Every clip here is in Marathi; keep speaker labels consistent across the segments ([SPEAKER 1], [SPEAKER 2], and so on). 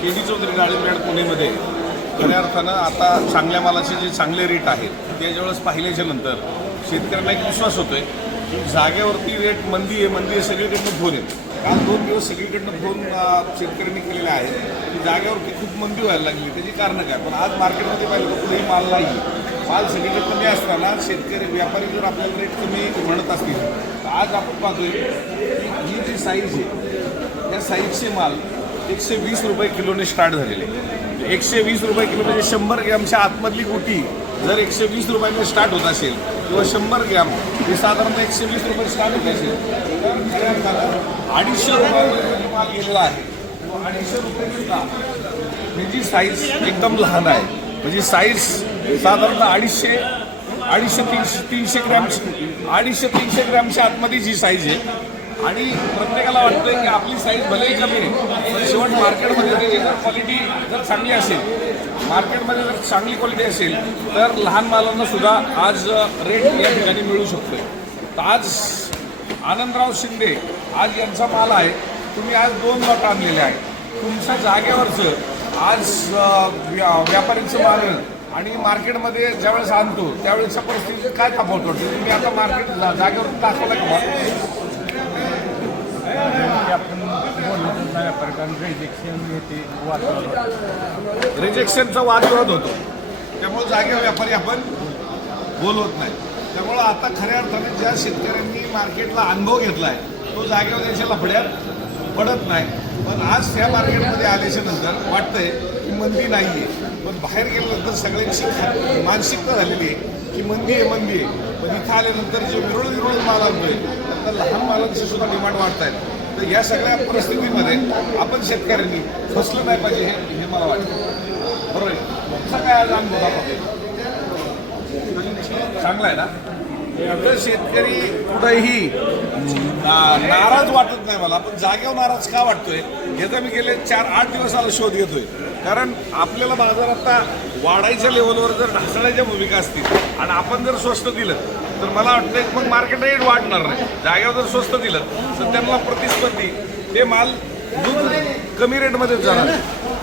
[SPEAKER 1] के जी चौधरी डाळिंब्याड पुणेमध्ये खऱ्या अर्थानं आता चांगल्या मालाचे जे चांगले रेट आहेत ते ज्यावेळेस पाहिल्याच्या नंतर शेतकऱ्यांना एक विश्वास होतोय की जागेवरती रेट मंदी आहे मंदी आहे सगळीकडनं फोन आहे. काल दोन दिवस सगळीकडनं फोन शेतकऱ्यांनी केलेले आहेत की जागेवरती खूप मंदी व्हायला लागली त्याची कारणं काय? पण आज मार्केटमध्ये पाहिलं तर कुठेही माल नाही माल सगळीकडे कमी असताना शेतकरी व्यापारी जर आपल्याला रेट कमी म्हणत असतील तर आज आपण पाहतोय की ही जी साईज आहे त्या साईजचे माल एकशे वीस रुपये किलोने स्टार्ट झालेले. एकशे वीस रुपये किलो म्हणजे शंभर ग्रॅमच्या आतमधली गुटी जर एकशे वीस रुपयाने स्टार्ट होत असेल किंवा शंभर ग्रॅम हे साधारणतः एकशे वीस रुपये स्टार्ट होत असेल. अडीचशे रुपये माल गेलेला आहे. अडीचशे रुपये सुद्धा. म्हणजे साईज एकदम लहान आहे. म्हणजे साईज साधारणतः अडीचशे अडीचशे तीनशे तीनशे ग्रॅमची अडीचशे तीनशे ग्रॅमच्या आतमध्ये जी साईज आहे. आणि प्रत्येकाला वाटतंय की आपली साईज भलेही कमी आहे पण शेवट मार्केटमध्ये त्याची जर क्वालिटी जर चांगली असेल मार्केटमध्ये जर चांगली क्वालिटी असेल तर लहान मालांना सुद्धा आज रेट या ठिकाणी मिळू शकतोय. तर आज आनंदराव शिंदे आज यांचा माल आहे तुम्ही आज दोन लॉट आणलेले आहे तुमच्या जागेवरचं आज व्या- व्यापाऱ्यांचं मागणं आणि मार्केटमध्ये ज्यावेळेस आणतो त्यावेळेसच्या परिस्थितीचं काय तफावत वाटते? तुम्ही आता मार्केट जागेवर दाखवला का?
[SPEAKER 2] की आपण बोललो तर नव्या प्रकारे रिजेक्शन येते वाद
[SPEAKER 1] रिजेक्शनचा वादविवाद होतो. त्यामुळे जागेवर व्यापारी आपण बोलवत नाही. त्यामुळं आता खऱ्या अर्थाने ज्या शेतकऱ्यांनी मार्केटला अनुभव घेतला आहे तो जागेवर त्याच्या लफड्यात पडत नाही. पण आज त्या मार्केटमध्ये आल्याच्यानंतर वाटतंय की मंदी नाही आहे पण बाहेर गेल्यानंतर सगळ्यांची मानसिकता झालेली आहे की मंदी आहे मंदी आहे. पण इथं आल्यानंतर जे विरोध विरोध माल आणतोय तर लहान मालांचे सुद्धा डिमांड वाढत आहेत तर या सगळ्या परिस्थितीमध्ये आपण शेतकऱ्यांनी फसलं नाही पाहिजे हे हे मला वाटतं. बरोबर तुमचा काय आज अनुभव दाखवतो चांगला आहे ना? तर शेतकरी कुठेही नाराज वाटत नाही मला पण जागेवर नाराज का वाटतोय? याचा मी गेले चार आठ दिवसाला शोध घेतोय. कारण आपल्याला बाजार आता वाढायच्या लेवलवर जर ढासळायच्या भूमिका असतील आणि आपण जर स्वस्त दिलं तर मला वाटतं मग मार्केट रेट वाढणार नाही. जागेवर जर स्वस्त दिलं तर त्यांना प्रतिस्पर्धी. ते माल कमी रेटमध्येच जाणार.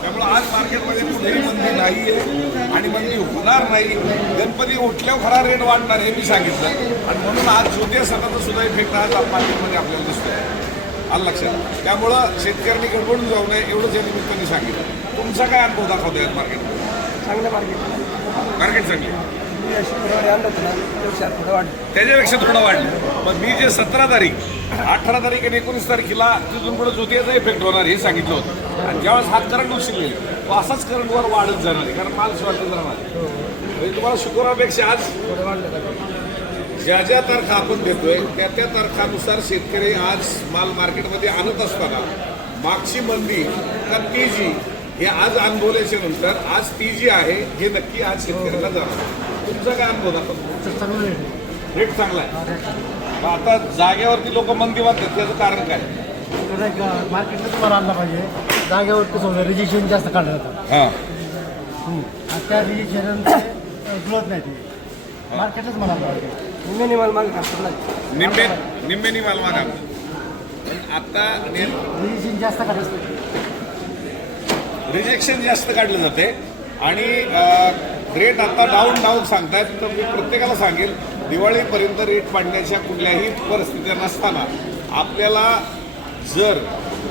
[SPEAKER 1] त्यामुळे आज मार्केटमध्ये कुठेही मंदी नाही आहे आणि मंदी होणार नाही. गणपती उठल्यावर खरा रेट वाढणार हे मी सांगितलं. आणि म्हणून आज ज्योतिया सणाचा सुद्धा इफेक्ट आज मार्केटमध्ये आपल्याला दिसतोय. आलं लक्षात? त्यामुळं शेतकऱ्यांनी गडबडून जाऊ नये एवढंच या निमित्ताने सांगितलं. तुमचा काय अनुभव दाखवतोय आज मार्केट
[SPEAKER 3] चांगलं मार्केट
[SPEAKER 1] मार्केट चांगली.
[SPEAKER 3] मी शुक्रवारी आणलं होतं ना त्यापेक्षा थोडं वाढलं
[SPEAKER 1] त्याच्यापेक्षा थोडं वाढलं. मग मी जे सतरा तारीख अठरा तारीख आणि एकोणीस तारखेला तिथून पुढे ज्योतियाचा इफेक्ट होणार हे सांगितलं होतं. आणि ज्यावेळेस हात करंट उचलले तो असाच करंट वर वाढत जाणार आहे कारण माल वाटत जाणार म्हणजे तुम्हाला शुक्रवारपेक्षा आज ज्या ज्या तारखा आपण देतोय त्या त्या तारखानुसार शेतकरी आज माल मार्केटमध्ये आणत असताना मागची मंदी का तेजी हे आज अनुभवल्याच्या नंतर आज ती जी आहे हे नक्की आज शेतकऱ्याला जाणार तुमचा काय अनुभव दाखवतो
[SPEAKER 3] चांगलं रेट
[SPEAKER 1] रेट चांगला आहे. मग आता जागेवरती लोक मंदी वाटतात त्याचं कारण काय?
[SPEAKER 3] मार्केटला तुम्हाला आणलं पाहिजे. जागेवर कसं होतं रिजेक्शन जास्त काढलं जातं.
[SPEAKER 1] हां.
[SPEAKER 3] आणि त्या रिजेक्शन जुळत नाही ते. मार्केटलाच मला आणलं पाहिजे. मिनिमल माल नाही
[SPEAKER 1] निम्मे निम्मेनी माल मागा. पण आता
[SPEAKER 3] रिजेक्शन जास्त काढलं
[SPEAKER 1] रिजेक्शन जास्त काढलं जाते. आणि रेट आता डाऊन डाऊन सांगतायत. तर मी प्रत्येकाला सांगेल दिवाळीपर्यंत रेट पाडण्याच्या कुठल्याही परिस्थित्या नसताना आपल्याला जर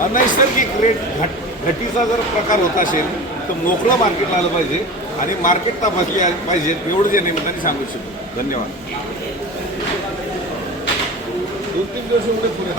[SPEAKER 1] अनैसर्गिक रेट घट घटीचा जर प्रकार होत असेल तर मोकळं मार्केटला आलं पाहिजे आणि मार्केट तपासली पाहिजेत एवढं जे निमित्ताने सांगू शकतो धन्यवाद. दोन तीन दिवस एवढे पुरे